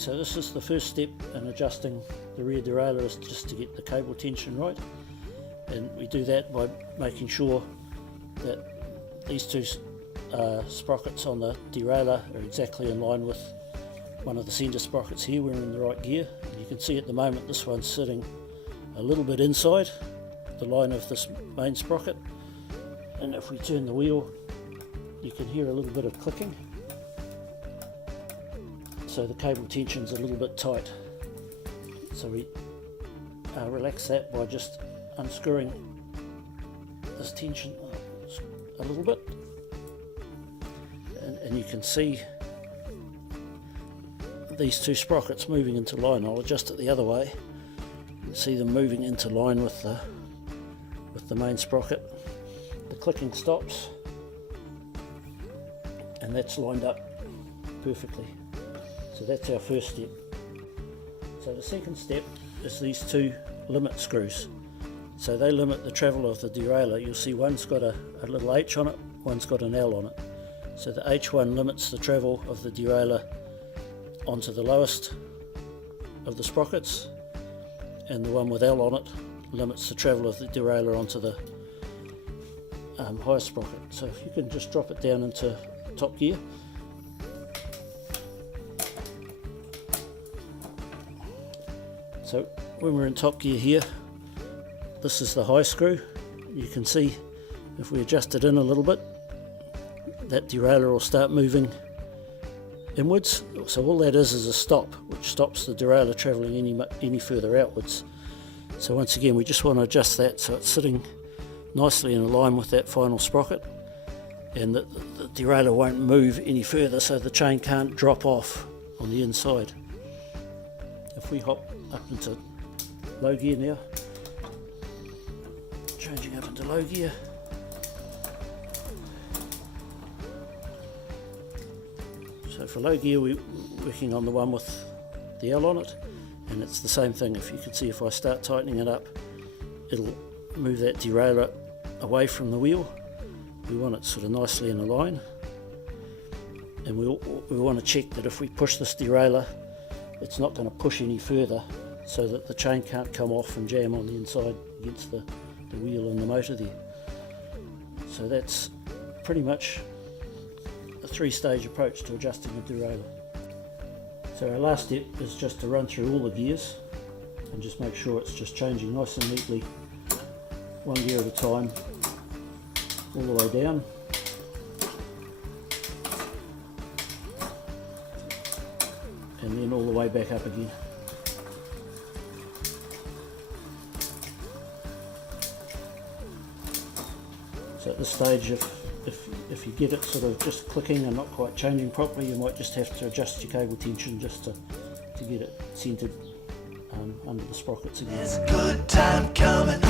So this is the first step in adjusting the rear derailleur, is just to get the cable tension right, and we do that by making sure that these two sprockets on the derailleur are exactly in line with one of the centre sprockets here. We're in the right gear. You can see at the moment this one's sitting a little bit inside the line of this main sprocket, and if we turn the wheel you can hear a little bit of clicking, so the cable tension's a little bit tight. So we relax that by just unscrewing this tension a little bit, and you can see these two sprockets moving into line. I'll adjust it the other way. You can see them moving into line with the main sprocket. The clicking stops, and that's lined up perfectly. So that's our first step. So the second step is these two limit screws. So they limit the travel of the derailleur. You'll see one's got a little H on it, one's got an L on it. So the H1 limits the travel of the derailleur onto the lowest of the sprockets, and the one with L on it limits the travel of the derailleur onto the highest sprocket. So if you can just drop it down into top gear. So when we're in top gear here, this is the high screw. You can see if we adjust it in a little bit, that derailleur will start moving inwards. So all that is a stop, which stops the derailleur travelling any further outwards. So once again, we just want to adjust that so it's sitting nicely in line with that final sprocket, and the derailleur won't move any further, so the chain can't drop off on the inside. If we hop up into low gear now, changing up into low gear, so for low gear we're working on the one with the L on it, and it's the same thing. If you can see, if I start tightening it up, it'll move that derailleur away from the wheel. We want it sort of nicely in a line, and we want to check that if we push this derailleur, it's not going to push any further, so that the chain can't come off and jam on the inside against the wheel and the motor there. So that's pretty much a three-stage approach to adjusting the derailleur. So our last step is just to run through all the gears and just make sure it's just changing nice and neatly, one gear at a time, all the way down. And then all the way back up again. So at this stage, if you get it sort of just clicking and not quite changing properly, you might just have to adjust your cable tension just to get it centered under the sprockets again. There's a good time coming.